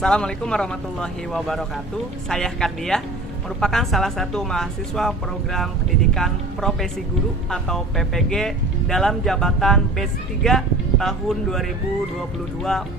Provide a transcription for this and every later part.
Assalamualaikum warahmatullahi wabarakatuh. Saya Kardia, merupakan salah satu mahasiswa program pendidikan profesi guru atau PPG dalam jabatan batch 3 tahun 2022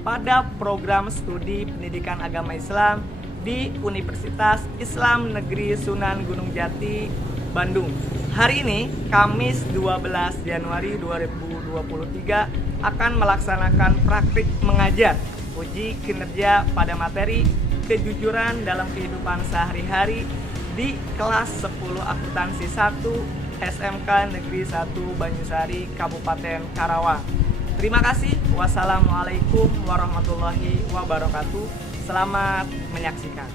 pada program studi pendidikan agama Islam di Universitas Islam Negeri Sunan Gunung Jati, Bandung. Hari ini, Kamis 12 Januari 2023, akan melaksanakan praktik mengajar uji kinerja pada materi kejujuran dalam kehidupan sehari-hari di kelas 10 akuntansi 1 SMK Negeri 1 Banyusari, Kabupaten Karawang. Terima kasih. Wassalamualaikum warahmatullahi wabarakatuh. Selamat menyaksikan.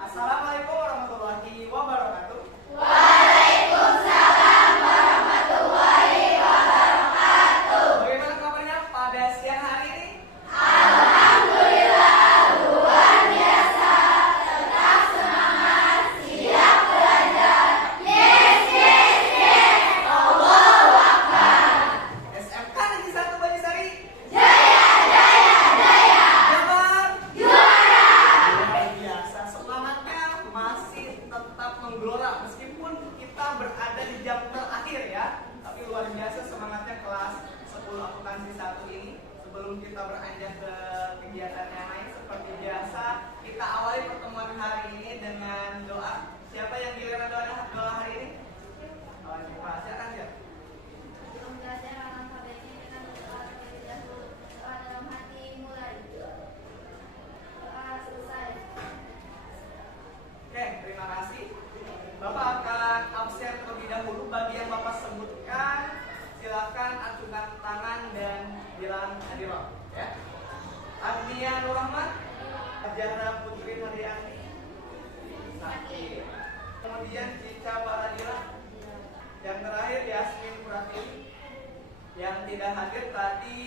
Assalamualaikum warahmatullahi wabarakatuh. Waalaikumsalam warahmatullahi wabarakatuh. Bagaimana kabarnya pada siang hari ini? Alhamdulillah luar biasa. Tetap semangat, siap belajar. Yes, yes, yes. Allahu Akbar. SMK Negeri 1 Banyusari. Jaya, jaya, jaya. Jabar. Juara. Luar biasa, semangatnya masih tetap menggelora meskipun kita berada di jam terakhir ya. Tapi luar biasa semangatnya kelas 10 akuntansi 1 ini. Sebelum kita beranjak ke kegiatan yang lain seperti biasa, kita awali pertemuan hari ini dengan doa. Siapa yang giliran doa hari ini? Silakan ya. Belajar alangkah baiknya dengan berdoa terlebih dahulu. Doa dalam hati mulai. Doa selesai. Oke, terima kasih. Bapak akan absen terlebih dahulu. Bagi yang Bapak sebutkan, silakan acungkan tangan dan bilang hadiroh. Ya. Agnia Nur Rahmat, Zahra Putri Haryani, Sakti. Kemudian Cica Baradila. Yang terakhir Yasmin Pratili. Yang tidak hadir tadi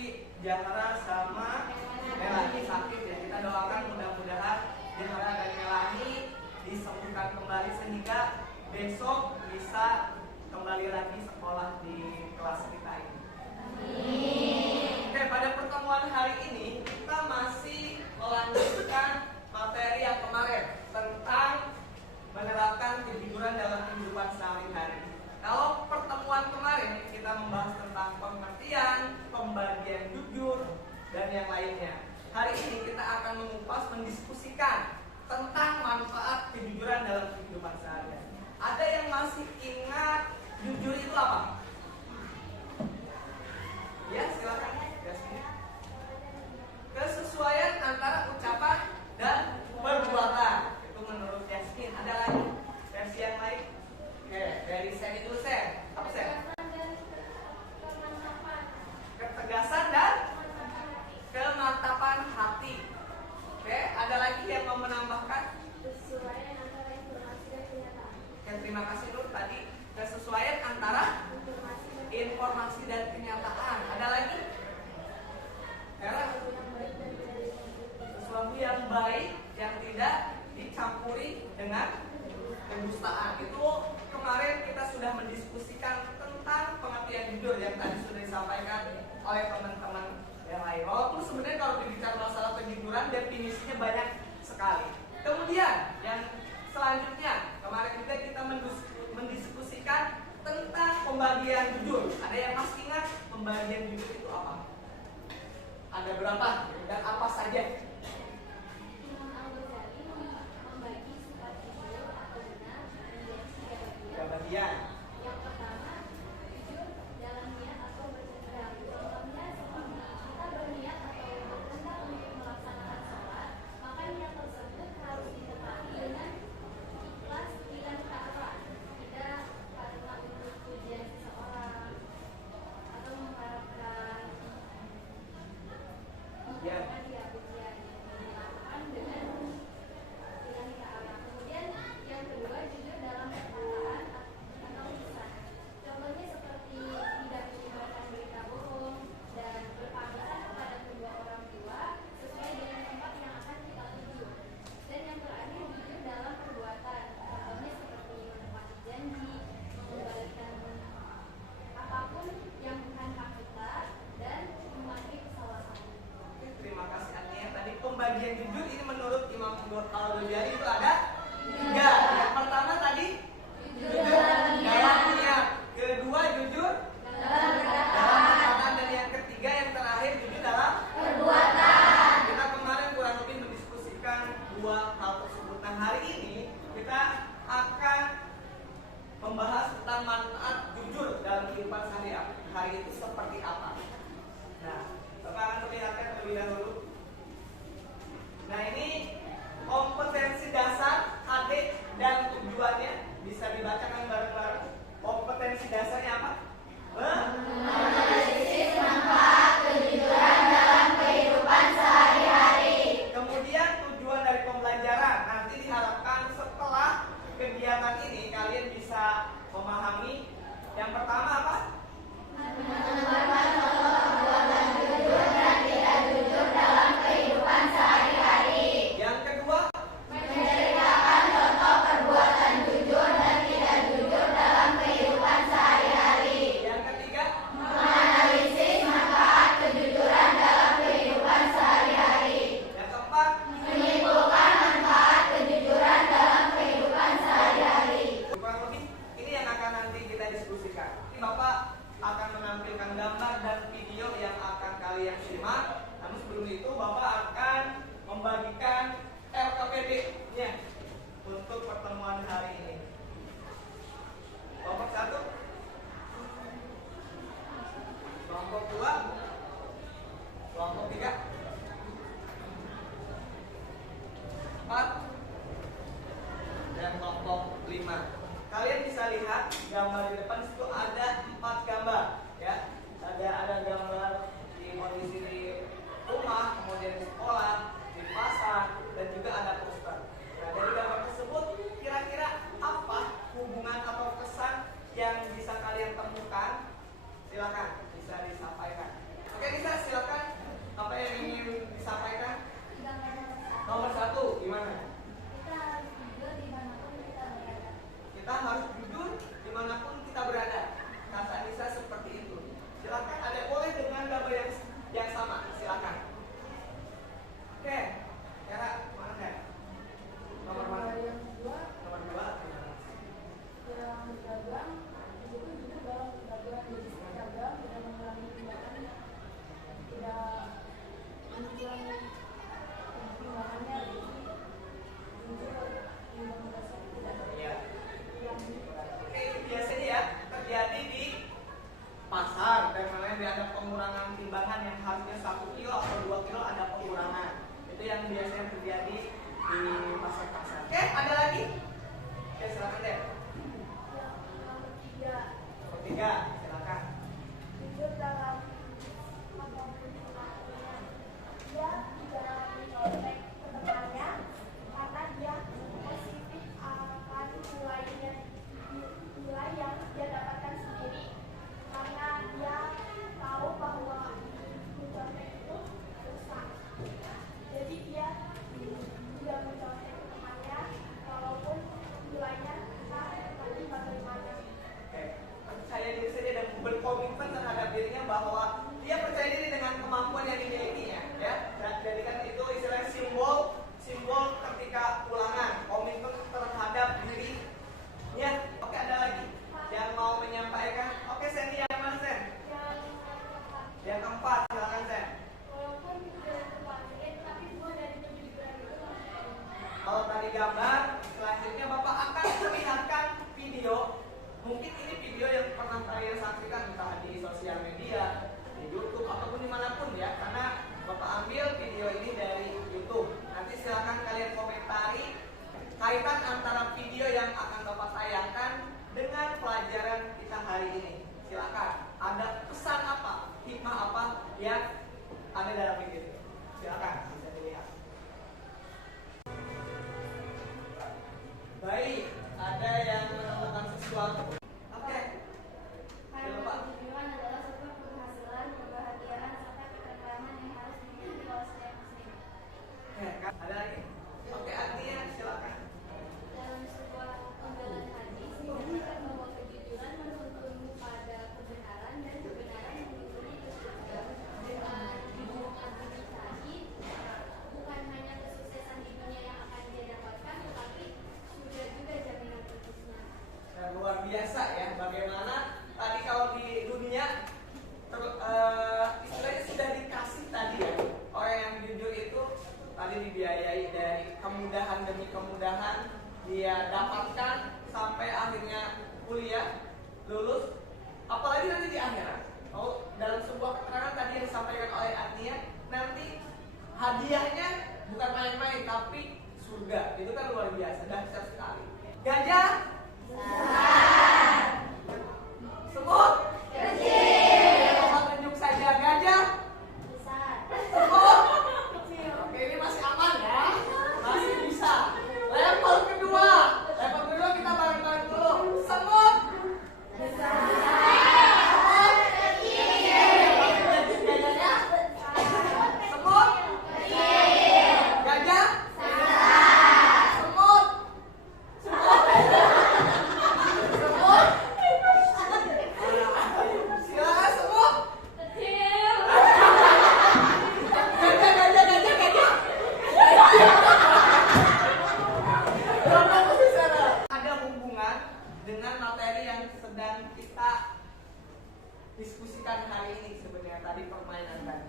Zahra sama Melani sakit ya. Kita doakan mudah-mudahan Zahra dan Melani disembuhkan kembali sehingga besok bisa kembali lagi sekolah di kelas kita ini. Oke, pada pertemuan hari ini kita masih melanjutkan materi yang kemarin tentang menerapkan kejujuran dalam kehidupan sehari-hari. Kalau pertemuan kemarin kita membahas tentang pengertian, pembagian jujur, dan yang lainnya. Hari ini kita akan mengupas, mendiskusikan tentang manfaat kejujuran dalam kehidupan sehari-hari. Ada yang masih ingat jujur itu apa? Ya, silakan. Kesesuaian antara ucapan dan perbuatan. Itu menurut Yasmin. Ada lagi versi yang lain? Oke, dari Sen itu Sen. Apa Sen? Ketegasan dan kemantapan hati. Oke, ada lagi yang mau menambahkan? Kesesuaian antara informasi dan kenyataan. Oke, terima kasih Nur. Tadi kesesuaian antara informasi dan kenyataan. Ada lagi? Hera? Sesuatu yang baik yang tidak dicampuri dengan kedustaan. Itu kemarin kita sudah mendiskusikan tentang pengertian jujur yang tadi sudah disampaikan oleh teman-teman yang lain. Walaupun sebenarnya kalau berbicara masalah kejujuran definisinya banyak sekali. Kemudian yang selanjutnya kemarin juga kita mendiskusikan tentang pembagian jujur. Ada yang masih ingat pembagian jujur itu apa? Ada berapa dan apa saja? Imam Al-Ghazali membagi sifat jujur atau benar menjadi 3 bagian. Bagian. Yang pertama, jujur dalam niat atau berkendak. Contohnya seperti kita berniat atau berkendak untuk melaksanakan sholat, maka niat tersebut harus disertai dengan ikhlas dan takwa. Tidak karena untuk pujian seseorang atau mengharapkan Ya. dia pujian yang dilakukan dengan lillahi ta'ala. Kemudian yang kedua, jujur dalam perkataan atau lisan. Contohnya seperti tidak menyebarkan berita bohong dan berpamitan kepada kedua orang tua sesuai dengan tempat yang akan kita tuju. Dan yang terakhir, jujur dalam perbuatan. Contohnya seperti menepati janji, mengembalikan apapun yang bukan hak kita, dan mematuhi kesalahan. Terima kasih Ania. Tadi pembagian jujur ini menurut dua jari itu ada 3. Yang pertama tadi jujur dalam niat, kedua jujur dalam perkataan, dan yang ketiga yang terakhir jujur dalam perbuatan. Kita kemarin kurang lebih mendiskusikan 2 hal tersebut. Nah, hari ini kita akan membahas tentang manfaat jujur dalam kehidupan sehari-hari itu seperti apa. Nah, Bapak akan perlihatkan terlebih dahulu. Nah, ini kompetensi dasar adik dan tujuannya bisa dibacakan bareng-bareng. Kompetensi dasarnya apa? Menganalisis manfaat kejujuran dalam kehidupan sehari-hari. Kemudian tujuan dari pembelajaran. Nanti diharapkan setelah kegiatan ini kalian bisa memahami. Yang pertama apa? Menemukan perbuatan jujur dan tidak jujur dalam kehidupan sehari-hari. Yang kedua, menceritakan contoh perbuatan jujur dan tidak jujur dalam kehidupan sehari-hari. Yang ketiga, menganalisis manfaat kejujuran dalam kehidupan sehari-hari. Yang keempat, menyimpulkan manfaat kejujuran dalam kehidupan sehari-hari. Kurang lebih ini yang akan nanti kita diskusikan. Ini Bapak akan menampilkan gambar dan video yang akan kalian simak. Namun sebelum itu Bapak akan membagikan LKPD-nya untuk pertemuan hari ini. Kelompok 1, kelompok 2, kelompok 3, 4, dan kelompok 5. Kalian bisa lihat gambar di depan situ ada 4 gambar, ya. Ada gambar di kondisi di rumah, kemudian di sekolah, di pasar, dan juga ada poster. Nah, dari gambar tersebut kira-kira apa hubungan atau kesan yang bisa kalian temukan? Silakan bisa disampaikan. Oke, bisa silakan. Apa yang ingin disampaikan? Nomor 1 gimana? Kita harus jujur dimanapun kita berada. Kata Nisa seperti itu. Silakan, ada boleh dengan gambar yang sama. Silakan. Oke, Yara, mana deh? Nomor mana? Yang kedua, Nomor 2. yang dagang itu jujur dalam dagang, jadi dagang tidak mengulangi tindakan, tidak mengulangi tindakannya, jadi jujur tidak merasa tidak Iya. yang Oke, itu biasanya ya terjadi di pasar dan lain-lain. Ada pengurangan timbangan yang harusnya 1 kilo atau 2 kilo ada pengurangan. Itu yang biasanya terjadi di pasar-pasar. Oke, ada lagi? Oke, silakan deh. yang ketiga, Nomor 3, silakan. jujur dalam apapun tindakannya. Dia tidak mencontek ke temannya karena dia positif akan nilai yang dia dapatkan sendiri, karena dia tahu bahwa mencontek itu rusak. Jadi dia tidak mencontek ke temannya walaupun nilainya besar, tapi bagaimana? Oke, percaya diri saja dan berkomitmen terhadap dirinya bahwa dia percaya diri dengan kemampuan yang dimilikinya, ya. Dan jadikan itu istilah simbol ketika ulangan, komitmen terhadap dirinya. Oke, ada lagi yang mau menyampaikan? Oke, Sandy, yang mana, Sen? Yang keempat, silakan, Sen. Walaupun tidak terpaksa, tapi semua dari kejujuran itu Kalau tadi gambar, selanjutnya Bapak akan perlihatkan video. Mungkin ini video yang pernah kalian saksikan entah di sosial media, di YouTube ataupun dimanapun ya, karena Bapak ambil video ini dari YouTube. Nanti silakan kalian komentari kaitan antara video yang akan Bapak tayangkan dengan pelajaran kita hari ini. Silakan. Ada pesan apa, hikmah apa yang ada dalam video itu? Silakan bisa dilihat. kemudahan dia dapatkan sampai akhirnya kuliah, lulus, apalagi nanti di akhirat. Oh, dalam sebuah keterangan tadi yang disampaikan oleh Agnia, nanti hadiahnya bukan main-main tapi surga. Itu kan luar biasa, dahsyat sekali. Gajah? Semut? Kecil. Coba tunjuk saja gajah. Semut? Oke, ini masih aman ya, masih bisa. Level kedua kita bareng-bareng dulu. Semut? Dengan materi yang sedang kita diskusikan hari ini sebenarnya tadi permainan kan.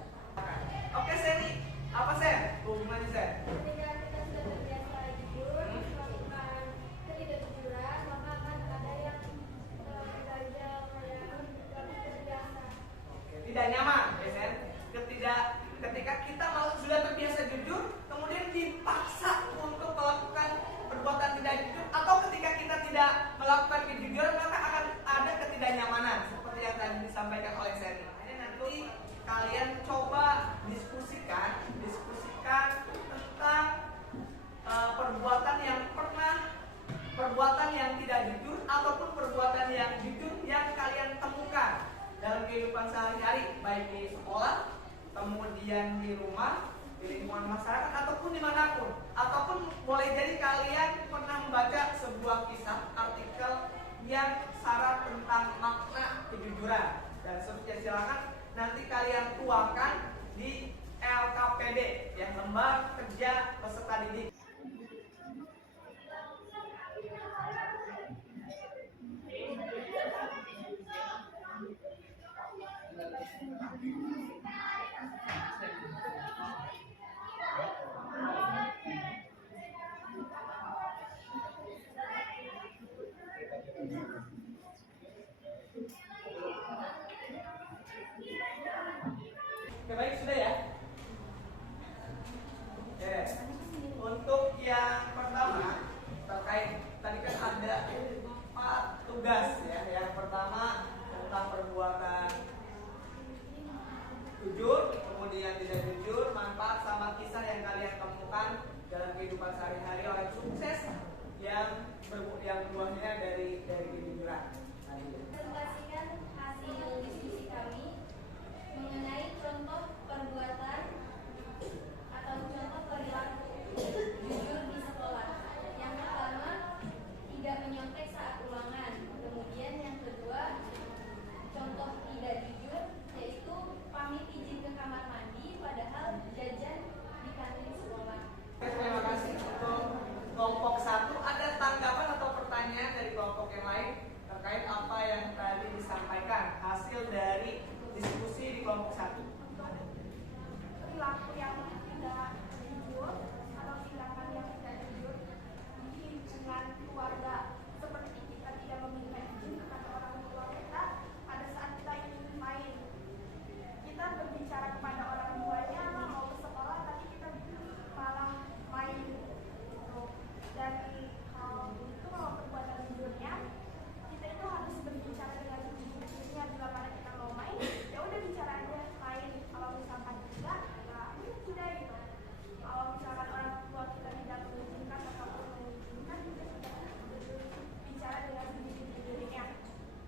Oke Seni, apa Sen? Hubungannya Sen? Ketika kita sudah terbiasa jujur, melakukan ketidakjujuran, maka akan ada yang terganjal yang lebih terbiasa. Oke, tidak nyaman ya Sen? Ketika kita sudah terbiasa jujur, kemudian dipaksa untuk melakukan perbuatan tidak jujur, atau ketika kita tidak melakukan kejujuran, maka akan ada ketidaknyamanan seperti yang tadi disampaikan oleh Seni. Jadi nanti kalian coba diskusikan tentang perbuatan yang tidak jujur ataupun perbuatan yang jujur yang kalian temukan dalam kehidupan sehari-hari, baik di sekolah, kemudian di rumah, di lingkungan masyarakat, ataupun dimanapun. Ataupun boleh jadi kalian pernah membaca sebuah kisah, artikel yang syarat tentang makna kejujuran dan seterusnya. Silakan nanti kalian tuangkan di LKPD, yang lembar kerja peserta didik. Oke, baik, sudah ya. Yes. Untuk yang pertama terkait tadi kan ada 4 tugas ya. Yang pertama tentang perbuatan jujur, kemudian tidak jujur, manfaat sama kisah yang kalian temukan dalam kehidupan sehari-hari orang sukses yang buahnya dari kejujuran. Presentasikan hasil diskusi kami mengenai contoh perbuatan atau contoh perilaku jujur di sekolah. Yang pertama, tidak menyontek saat ulangan. Kemudian yang kedua, contoh tidak jujur yaitu pamit izin ke kamar mandi padahal jajan di kantin sekolah. Terima kasih. Untuk kelompok 1, ada tanggapan atau pertanyaan dari kelompok yang lain terkait apa yang tadi disampaikan, hasil dari diskusi di kelompok 1. Perilaku yang tidak jujur atau tindakan yang tidak jujur di lingkungan keluarga, seperti kita tidak meminta izin kepada orang tua kita pada saat kita ingin main. Kita berbicara kepada orang tuanya mau ke sekolah, tapi kita malah main gitu. Dan kalau perbuatan jujurnya, kita itu harus berbicara dengan jujurnya. Bila mana kita mau main, ya udah bicara aja main. Kalau misalkan tidak, ya tidak gitu. Kalau misalkan orang tua kita tidak mengizinkan ataupun mengizinkan, kita sudah bicara dengan jujurnya.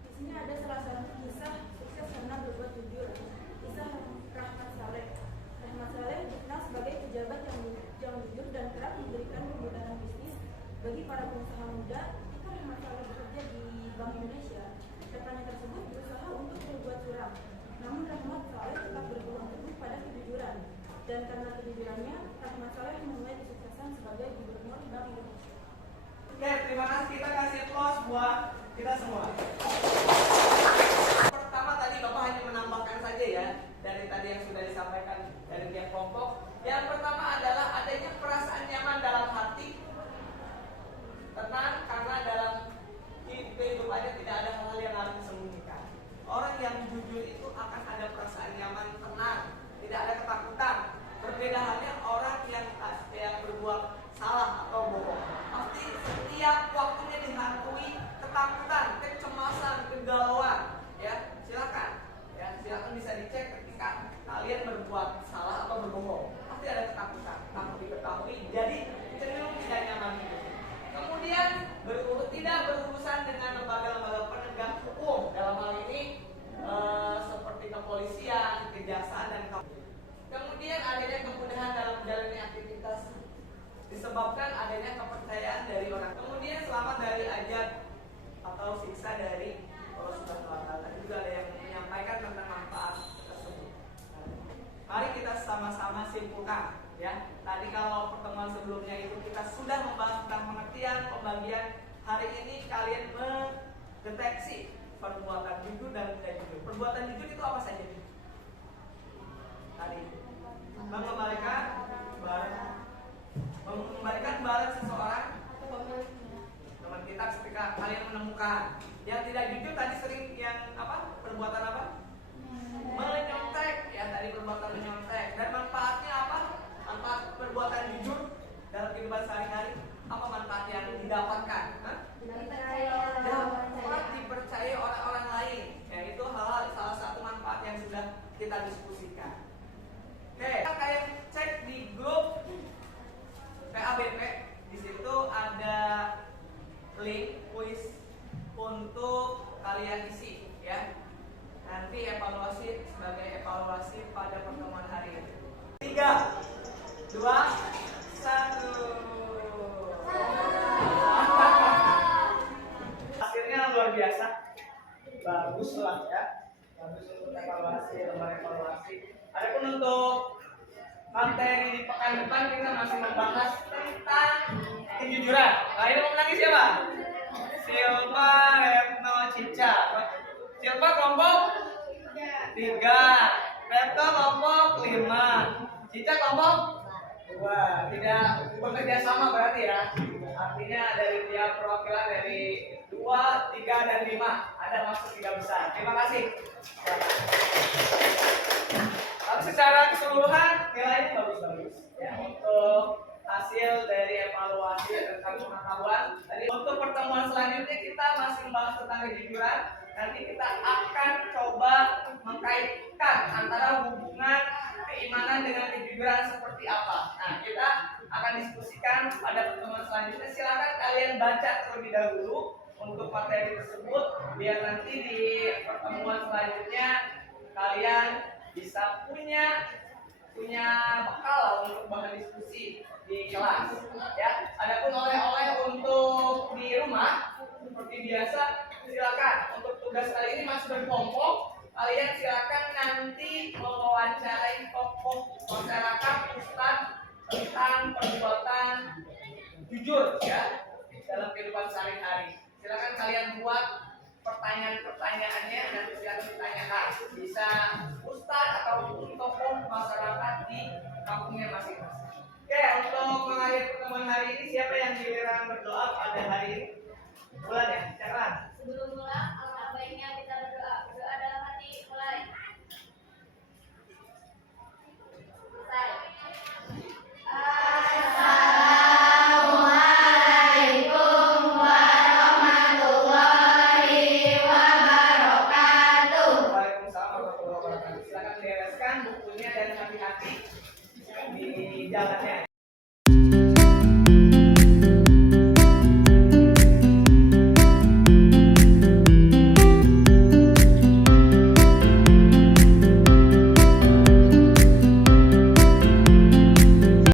Di sini ada salah satu kisah sukses karena berbuat jujur. Kisah Rahmat Saleh. Rahmat Saleh dikenal sebagai pejabat yang jujur dan kerap memberikan kemudahan bisnis bagi para pengusaha muda. Ketika Rahmat Saleh bekerja di Bank Indonesia, rekannya tersebut berusaha untuk berbuat curang. Namun Rahmat Saleh tetap berpegang teguh pada kejujuran. Dan karena kejujurannya, Rahmat Saleh memulai kesuksesan sebagai gubernur Bank Indonesia. Oke, terima kasih. Kita kasih applause buat kita semua. Pertama tadi Bapak hanya menambahkan saja ya dari tadi yang sudah disampaikan dari tiap kelompok. Yang pertama adalah adanya perasaan nyaman dalam hati disebabkan adanya kepercayaan dari orang. Kemudian selamat dari ajab atau siksa dari Allah Subhanahu wa taala. Tadi juga ada yang menyampaikan tentang manfaat tersebut. Mari kita sama-sama simpulkan ya. Tadi kalau pertemuan sebelumnya itu kita sudah membahas tentang pengertian pembagian. Hari ini kalian mendeteksi perbuatan jujur dan tidak jujur. Perbuatan jujur itu apa saja? Tadi mengembalikan barang seseorang teman kita ketika kalian menemukan. Yang tidak jujur tadi sering yang apa? Perbuatan apa? Menyontek ya, tadi perbuatan menyontek. Dan manfaatnya apa? Manfaat perbuatan jujur dalam kehidupan sehari-hari, apa manfaat yang didapatkan? Dapat dipercaya orang-orang lain. Ya, itu hal-hal salah satu manfaat yang sudah kita diskusikan. Oke, kalian cek di grup PABP. Di situ ada link kuis untuk kalian isi ya. Nanti evaluasi sebagai evaluasi pada pertemuan hari ini. 3, 2, 1. Hasilnya luar biasa. Bagus lah ya. Bagus untuk evaluasi, lembar evaluasi. Adapun untuk materi di pekan depan kita masih membahas tentang kejujuran. Nah, ini pemenangnya siapa? Silva, Retno, Cica. Silva kelompok 3, Retno kelompok 5, Cica kelompok 2. Tidak bekerja sama berarti ya. Artinya dari tiap perwakilan dari 2, 3, dan 5 ada masuk 3 besar. Terima kasih. Tapi secara keseluruhan nilainya bagus-bagus ya untuk hasil dari evaluasi tentang pengetahuan. Tadi untuk pertemuan selanjutnya kita masih membahas tentang kejujuran. Nanti kita akan coba mengkaitkan antara hubungan keimanan dengan kejujuran seperti apa. Nah, kita akan diskusikan pada pertemuan selanjutnya. Silakan kalian baca terlebih dahulu untuk materi tersebut biar nanti di pertemuan selanjutnya kalian bisa punya bekal untuk bahan diskusi di kelas ya. Adapun oleh-oleh untuk di rumah seperti biasa, silakan untuk tugas kali ini masih berkelompok. Kalian silakan nanti mewawancarai tokoh masyarakat ustadz tentang perbuatan jujur ya dalam kehidupan sehari-hari. Silakan kalian buat pertanyaan-pertanyaannya dan silakan ditanyakan, bisa ustadz atau tokoh masyarakat di kampungnya masing-masing. Oke, untuk mengakhiri pertemuan hari ini, siapa yang giliran berdoa pada hari ini? Bulan ya, jangan. Sebelum pulang, alangkah baiknya kita berdoa. Berdoa dalam hati, mulai. Selesai. Assalamualaikum warahmatullahi wabarakatuh. Waalaikumsalam warahmatullahi wabarakatuh. Silakan bereskan bukunya dan hati-hati di jalannya.